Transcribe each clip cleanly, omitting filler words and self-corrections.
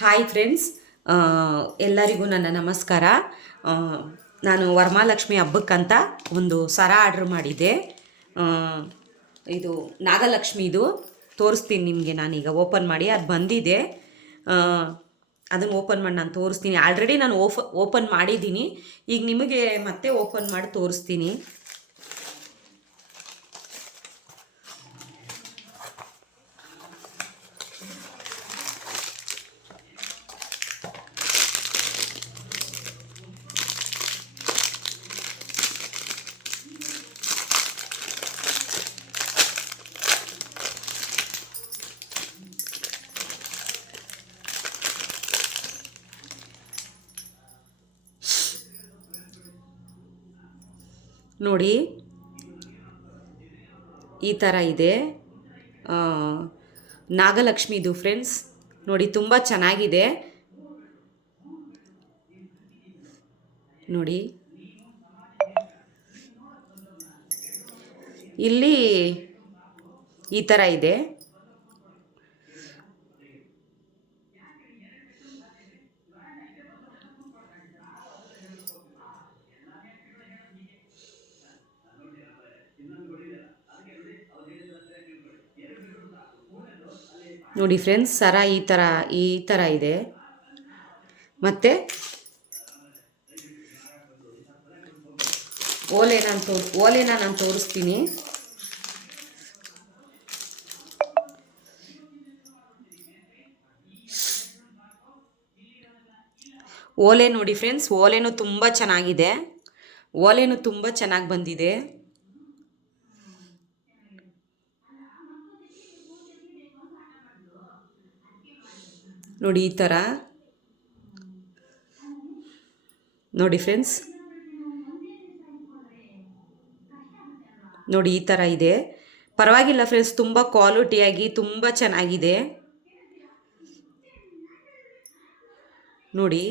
Hi friends, ಎಲ್ಲರಿಗೂ ನನ್ನ ನಮಸ್ಕಾರ. ನಾನು ವರಮಹಾಲಕ್ಷ್ಮಿ ಹಬ್ಬಕ್ಕಂತ ಒಂದು ಸರ ಆರ್ಡ್ರ್ ಮಾಡಿದ್ದೆ. ಇದು ನಾಗಲಕ್ಷ್ಮಿದು ತೋರಿಸ್ತೀನಿ ನಿಮಗೆ. ನಾನೀಗ ಓಪನ್ ಮಾಡಿ ಅದು ಬಂದಿದೆ. ಅದನ್ನು ಓಪನ್ ಮಾಡಿ ನಾನು ತೋರಿಸ್ತೀನಿ. ಆಲ್ರೆಡಿ ನಾನು ಓಪನ್ ಮಾಡಿದ್ದೀನಿ. ಈಗ ನಿಮಗೆ ಮತ್ತೆ ಓಪನ್ ಮಾಡಿ ತೋರಿಸ್ತೀನಿ. ನೋಡಿ, ಈ ಥರ ಇದೆ ನಾಗಲಕ್ಷ್ಮಿದು ಫ್ರೆಂಡ್ಸ್. ನೋಡಿ, ತುಂಬ ಚೆನ್ನಾಗಿದೆ. ನೋಡಿ, ಇಲ್ಲಿ ಈ ಥರ ಇದೆ. ನೋಡಿ ಫ್ರೆಂಡ್ಸ್, ಸರ ಈ ಥರ ಇದೆ. ಮತ್ತು ಓಲೆನ ನಾನು ತೋರಿಸ್ತೀನಿ. ಓಲೆ ನೋಡಿ ಫ್ರೆಂಡ್ಸ್, ಓಲೆನೂ ತುಂಬ ಚೆನ್ನಾಗಿದೆ. ಓಲೆನೂ ತುಂಬ ಚೆನ್ನಾಗಿ ಬಂದಿದೆ. ನೋಡಿ, ಈ ಥರ ನೋಡಿ ಫ್ರೆಂಡ್ಸ್. ನೋಡಿ, ಈ ಥರ ಇದೆ. ಪರವಾಗಿಲ್ಲ ಫ್ರೆಂಡ್ಸ್, ತುಂಬ ಕ್ವಾಲಿಟಿಯಾಗಿ ತುಂಬ ಚೆನ್ನಾಗಿದೆ. ನೋಡಿ,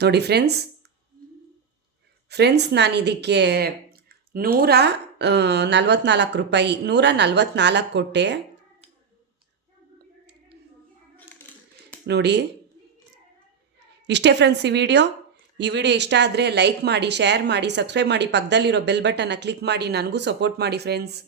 ನೋಡಿ ಫ್ರೆಂಡ್ಸ್, ನಾನು ಇದಕ್ಕೆ 144 ರೂಪಾಯಿ 144 ಕೊಟ್ಟೆ. ನೋಡಿ, ಇಷ್ಟೇ ಫ್ರೆಂಡ್ಸ್ ಈ ವಿಡಿಯೋ ಇಷ್ಟ ಆದರೆ ಲೈಕ್ ಮಾಡಿ, ಶೇರ್ ಮಾಡಿ, ಸಬ್ಸ್ಕ್ರೈಬ್ ಮಾಡಿ, ಪಕ್ಕದಲ್ಲಿರೋ ಬೆಲ್ ಬಟನ್ನ ಕ್ಲಿಕ್ ಮಾಡಿ, ನನಗೂ ಸಪೋರ್ಟ್ ಮಾಡಿ ಫ್ರೆಂಡ್ಸ್.